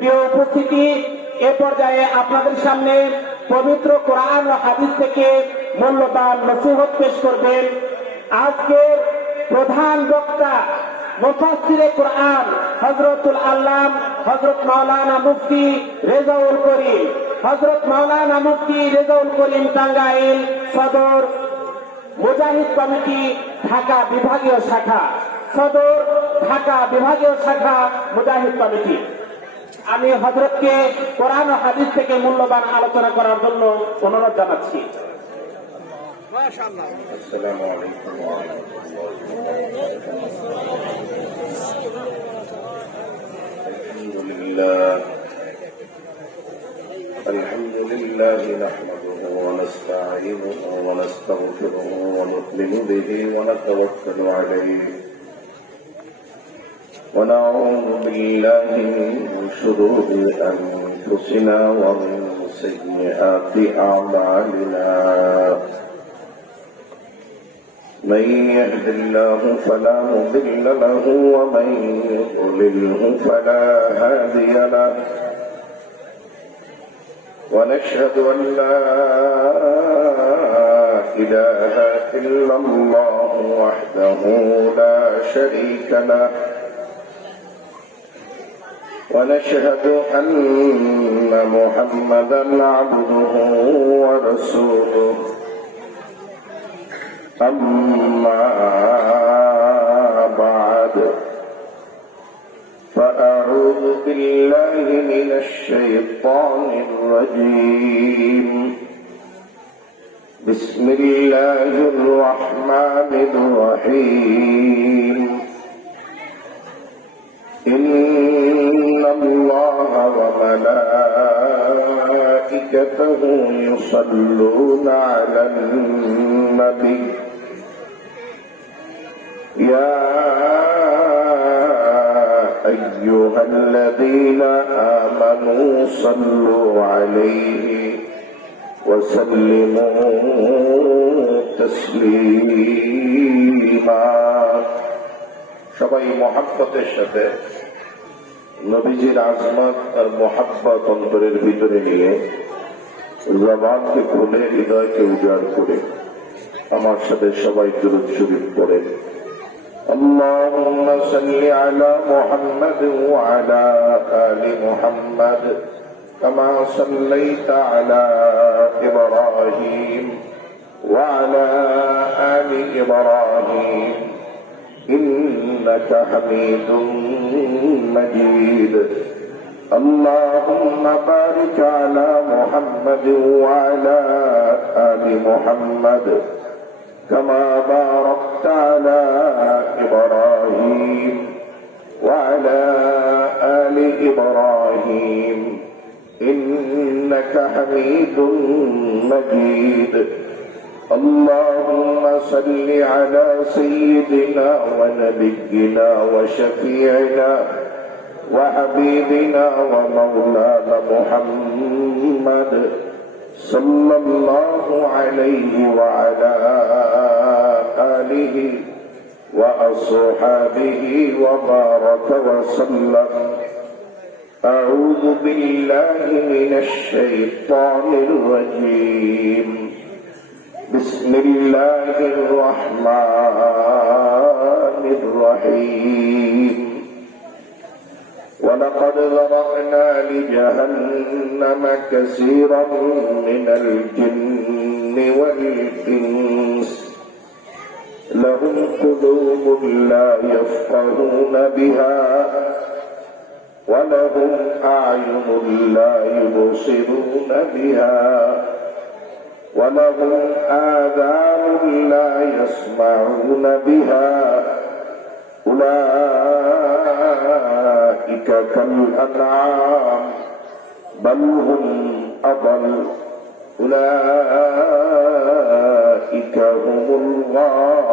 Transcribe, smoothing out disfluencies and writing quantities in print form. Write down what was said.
প্রিয় উপস্থিতি, এ পর্যায়ে আপনাদের সামনে পবিত্র কোরআন ও হাদিস থেকে মূল্যবান নসিহত পেশ করবেন আজকের প্রধান বক্তা মুফাসসিরে কোরআন হযরতুল আল্লাম হযরত মাওলানা মুফতি রেজাউল করিম, হযরত মাওলানা মুফতি রেজাউল করিম টাঙ্গাইল সদর মুজাহিদ কমিটি ঢাকা বিভাগীয় শাখা, সদর ঢাকা বিভাগীয় শাখা মুজাহিদ কমিটি। আমি হযরতকে কোরআন ও হাদিস থেকে মূল্যবান আলোচনা করার জন্য অনুরোধ জানাচ্ছি। মাশাআল্লাহ। আসসালামু আলাইকুম ওয়া রাহমাতুল্লাহ। আলহামদুলিল্লাহ নাহমাদুহু ওয়া নাস্তাঈনুহু ওয়া নাস্তাগফিরুহু ওয়া নু'মিনু বিহি ওয়া নাতাওয়াক্কালু আলাইহি ونعوذ بالله من شرور أنفسنا ومن سيئات أعمالنا من يهد الله فلا مضل له ومن يضلله فلا هادي له ونشهد أن لا إله إلا الله وحده لا شريك له ونشهد أن محمدا عبده ورسوله أما بعد فأعوذ بالله من الشيطان الرجيم بسم الله الرحمن الرحيم إن الله وملائكته يصلون على النبي يا أيها الذين آمنوا صلوا عليه وسلموا تسليما সবাই মহব্বতের সাথে নবীজির আজমত আর মহব্বত অন্তরের ভিতরে নিয়ে জবানকে খুলে হৃদয়কে উজাড় করে আমার সাথে সবাই দুরূদ শরীফ পড়েন। আল্লাহুম্মা সাল্লি আলা মুহাম্মাদ ওয়া আলা আলি মুহাম্মাদ কামা সাল্লাইতা আলা ইব্রাহিম ওয়া আলা আলি ইব্রাহিম إنك حميد مجيد اللهم بارك على محمد وعلى آل محمد كما باركت على إبراهيم وعلى آل إبراهيم إنك حميد مجيد اللهم صل على سيدنا ونبينا وشفيعنا وحبيبنا ومولانا محمد صلى الله عليه وعلى آله وأصحابه وبارك وسلم أعوذ بالله من الشيطان الرجيم بسم الله الرحمن الرحيم ولقد ذرأنا لجهنم كثيرا من الجن والإنس لهم قلوب لا يفقهون بها ولهم أعين لا يبصرون بها ولهم آذان لا يسمعون بها أولئك كالأنعام بل هم أضل أولئك هم الغافلون